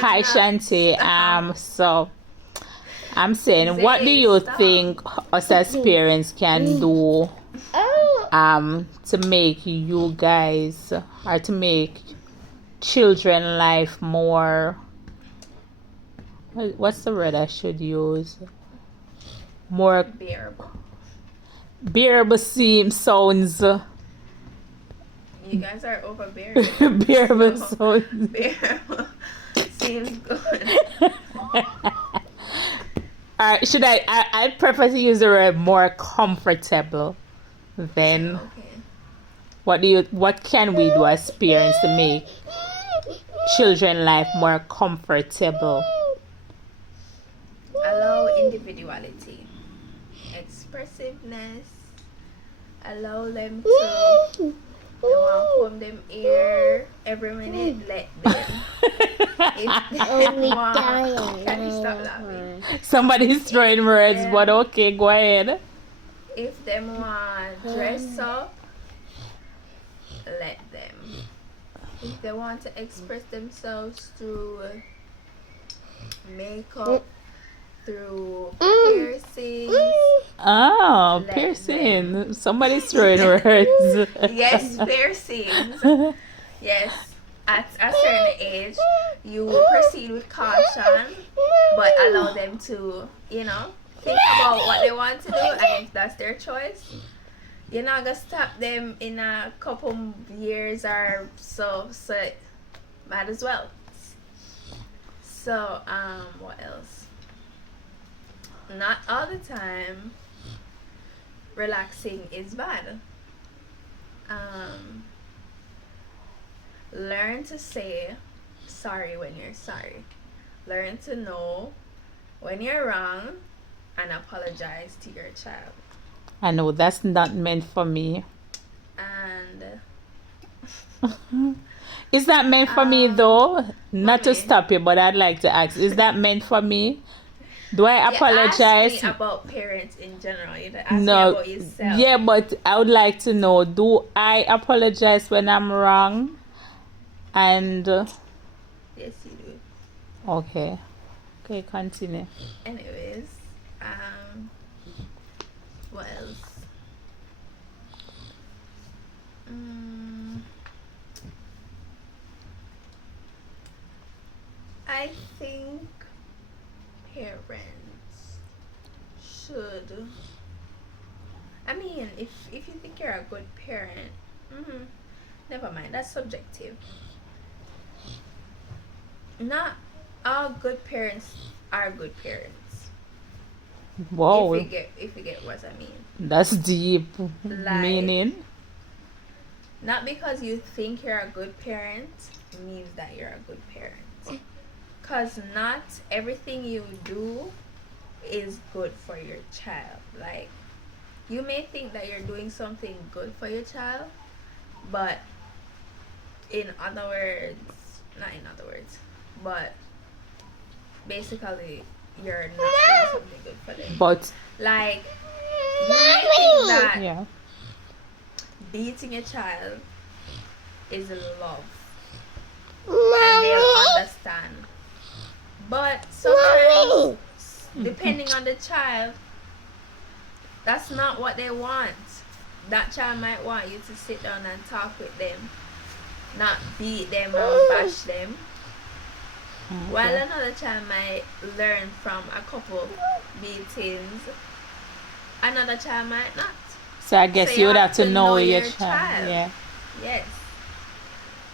Hi Not Shantay. stop. So I'm saying, what do Zay, you stop. think us as parents can do to make you guys, or to make children life more, what's the word I should use? More Bearable. bearable sounds. You guys are overbearing. Bearable So sounds. bearable seems good. Should I prefer to use the word more comfortable than. Okay. What can we do as parents to make children life more comfortable? Allow individuality, expressiveness. Allow them to. They want to comb them ear every minute. Let them. If they want, can you stop laughing? Somebody's throwing words, them- but okay, go ahead. If them want dress up, let them. If they want to express themselves through makeup, through piercings, Oh, let piercing. them. Somebody's throwing words. Yes, piercings. Yes, at a certain age, you proceed with caution, but allow them to, think about what they want to do, and if that's their choice, you're not gonna stop them in a couple years or so. So, might as well. So, what else? Not all the time relaxing is bad. Learn to say sorry when you're sorry. Learn to know when you're wrong and apologize to your child. I know that's not meant for me. And Is that meant for me though? Not to mommy. stop you, but I'd like to ask, is that meant for me? Do I You apologize? asked me about parents in general. You didn't ask me No. about yourself. Yeah, but I would like to know, do I apologize when I'm wrong? And Yes, you do. okay. Okay, continue. Anyways, what else? I think parents should. I mean, if you think you're a good parent, never mind. That's subjective. Not all good parents are good parents. Whoa, If you get what I mean. that's deep Like, meaning. not because you think you're a good parent means that you're a good parent. Because not everything you do is good for your child. Like, you may think that you're doing something good for your child, but but basically you're not doing something good for them. But Like, you may think that yeah, beating a child is love, and they'll understand. But sometimes, depending on the child, that's not what they want. That child might want you to sit down and talk with them, not beat them or bash them. While another child might learn from a couple beatings, another child might not. so I guess So you would have to know your child. child. Yeah, Yes.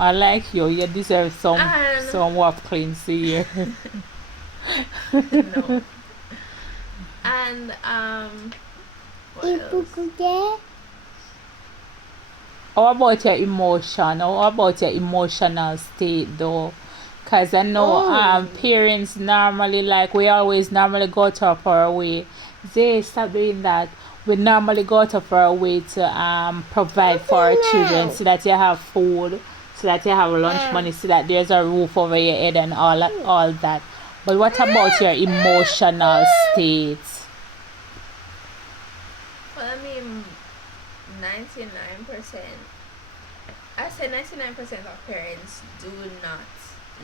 I like you. You deserve some And clean here. no. And what else? How about your emotion? How about your emotional state though? Cause I know parents normally, like, we always normally go out of our way. They stop doing that. We normally go out of our way to provide for our children, so that you have food, so that you have lunch money, so that there's a roof over your head and all that. But what about your emotional state? Well, I mean, 99%. I say 99% of parents do not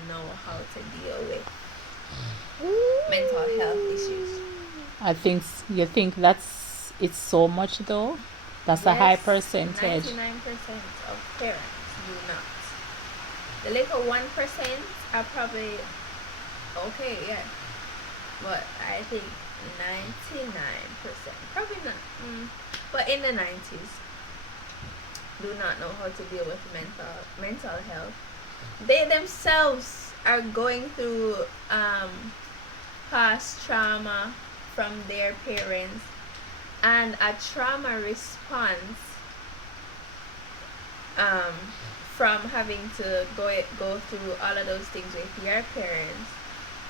know how to deal with mental health issues. You think it's so much though? That's a high Yes, percentage. 99% of parents do not. The little 1% are probably okay, yeah. But I think 99%, probably not. But in the 90s, do not know how to deal with mental health. They themselves are going through past trauma from their parents, and a trauma response from having to go through all of those things with your parents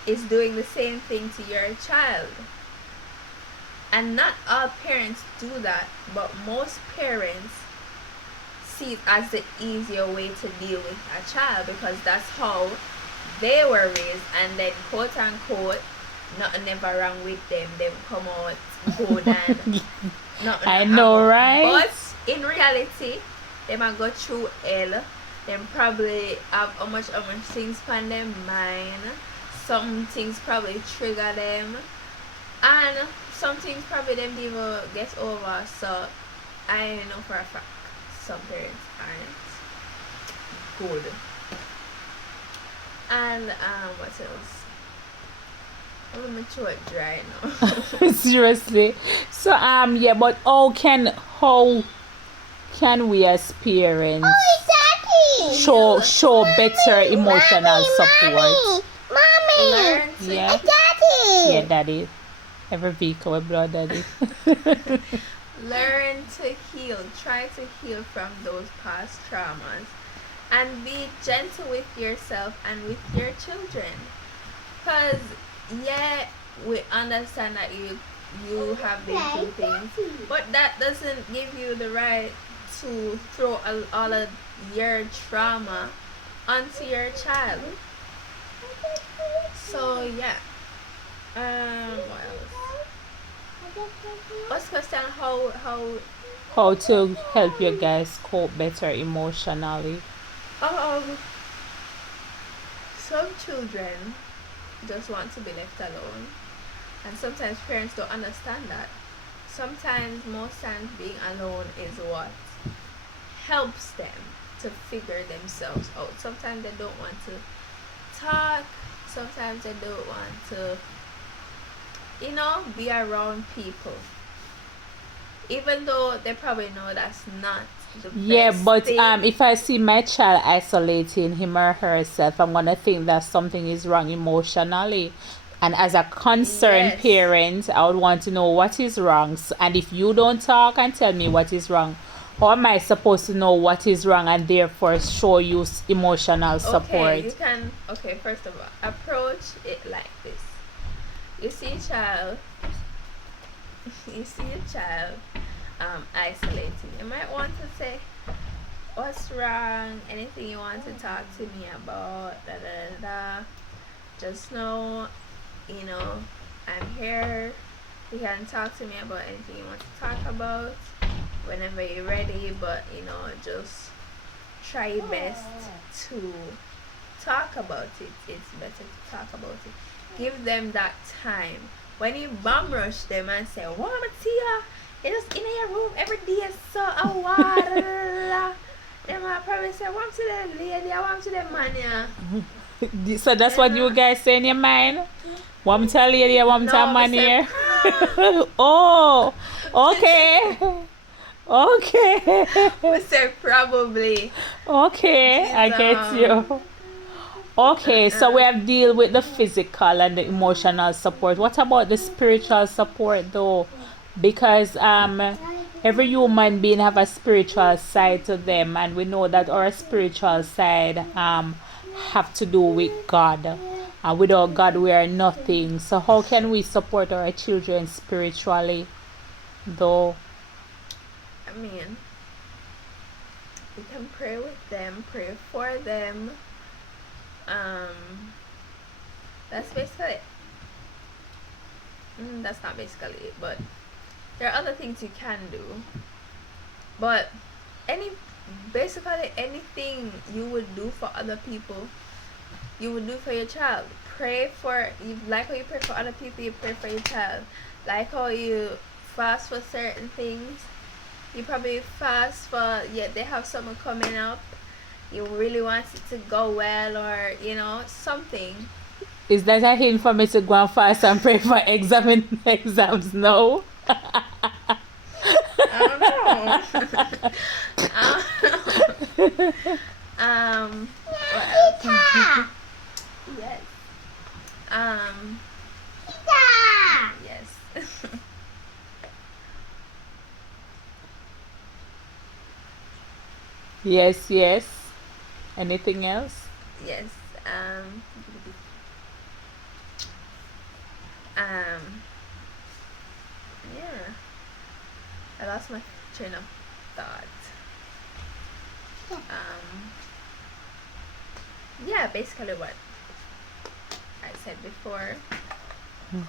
is doing the same thing to your child. And not all parents do that, but most parents see it as the easier way to deal with a child because that's how they were raised, and then quote unquote nothing ever wrong with them, they come out good and nothing I know, about. right? But in reality, they might go through hell. Them probably have how much things on their mind. Some things probably trigger them, and some things probably them people get over. So I know for a fact some parents aren't good. And what else? Oh, my throat dry now. Seriously. So yeah, but how can we as parents show better emotional support? Learn to Yeah. Yeah, daddy. Every week with blood daddy. learn to heal. Try to heal from those past traumas, and be gentle with yourself and with your children. Cause yeah, we understand that you have been through things, but that doesn't give you the right to throw all of your trauma onto your child. So yeah. What else? What's question? How to help your guys cope better emotionally? Um some children just want to be left alone, and sometimes parents don't understand that. Sometimes, most times, being alone is what helps them to figure themselves out. Sometimes they don't want to talk. Sometimes they don't want to, be around people. Even though they probably know that's not the Yeah, best but thing. if I see my child isolating him or herself, I'm gonna think that something is wrong emotionally. And as a concerned Yes. parent, I would want to know what is wrong. And if you don't talk and tell me what is wrong, how am I supposed to know what is wrong and therefore show you emotional Okay, support? you can. Okay, first of all, approach it like this. You see a child. You see a child isolating. You might want to say, "What's wrong? Anything you want to talk to me about? Da da da da. Just know, I'm here. You can talk to me about anything you want to talk about whenever you're ready. But just try your best to talk about it. It's better to talk about it. Give them that time. When you bum rush them and say, "What Tia? You just in your room every day, so a water." They might probably say, "Want to the lady? I want to the man, yeah." So that's what you guys say in your mind? Want me to tell lady, want me to No, man I here? said, Oh, okay. Okay. I said probably. Okay, I get you. Okay, so we have deal with the physical and the emotional support. What about the spiritual support though? Because every human being have a spiritual side to them, and we know that our spiritual side have to do with God. And without God we are nothing. So how can we support our children spiritually though? I mean, you can pray with them, pray for them. That's basically it. That's not basically it, but there are other things you can do. But basically anything you would do for other people, you would do for your child. Pray for you, like how you pray for other people, you pray for your child. Like how you fast for certain things, you probably fast for, yeah, they have something coming up, you really want it to go well, or something. Is that a hint for me to go and fast and pray for exams? No. I don't know. I don't know. What else? Yes. Yes. Yes, yes. Anything else? Yes. Um. Yeah. I lost my train of thought. Yeah, basically what I said before. Um.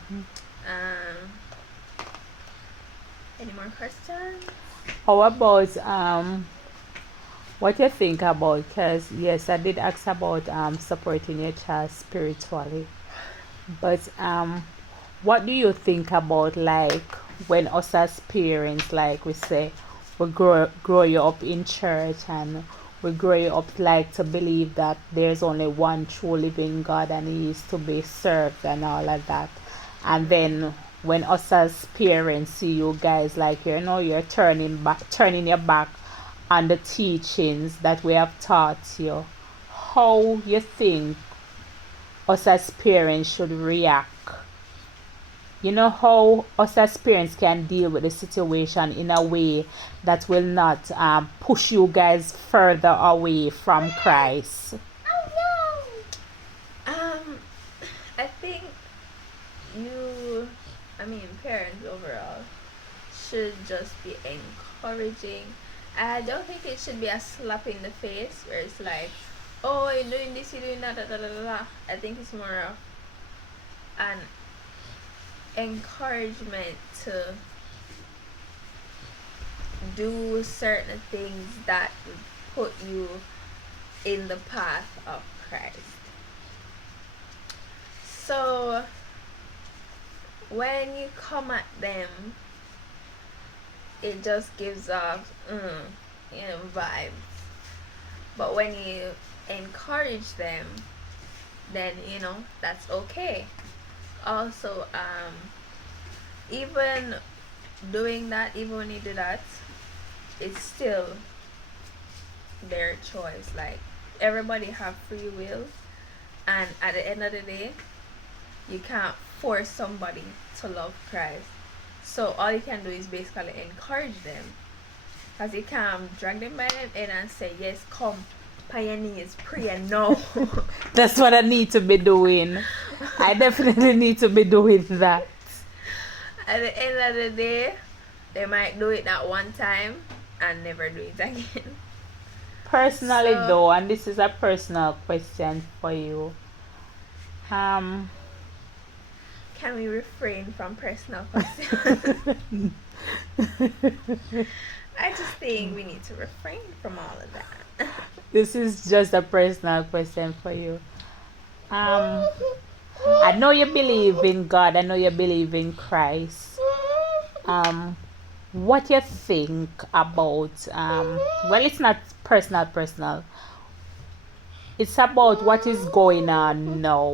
Any more questions? How about what you think about, because yes, I did ask about supporting your child spiritually, but what do you think about, like, when us as parents, like we say, we grow you up in church, and we grow you up like to believe that there's only one true living God and he is to be served and all of that, and then when us as parents see you guys, like, you're turning your back on the teachings that we have taught you, how you think us as parents should react? How us as parents can deal with the situation in a way that will not push you guys further away from Christ? I think you, parents overall should just be encouraging. I don't think it should be a slap in the face where it's like, oh, you're doing this, you're doing that, da, da, da, da, da. I think it's more of an encouragement to do certain things that put you in the path of Christ. So when you come at them, it just gives off vibes. But when you encourage them, then that's okay. Also, even doing that, even when you do that, it's still their choice. Like, everybody have free will, and at the end of the day, you can't force somebody to love Christ. So all you can do is basically encourage them, because you can't drag them by them in and say, yes, come, pioneers, pray and no. That's what I need to be doing. I definitely need to be doing that. At the end of the day, they might do it that one time and never do it again. Personally, though, and this is a personal question for you, can we refrain from personal questions? I just think we need to refrain from all of that. This is just a personal question for you. I know you believe in God. I know you believe in Christ. What you think about well, it's not personal. It's about what is going on now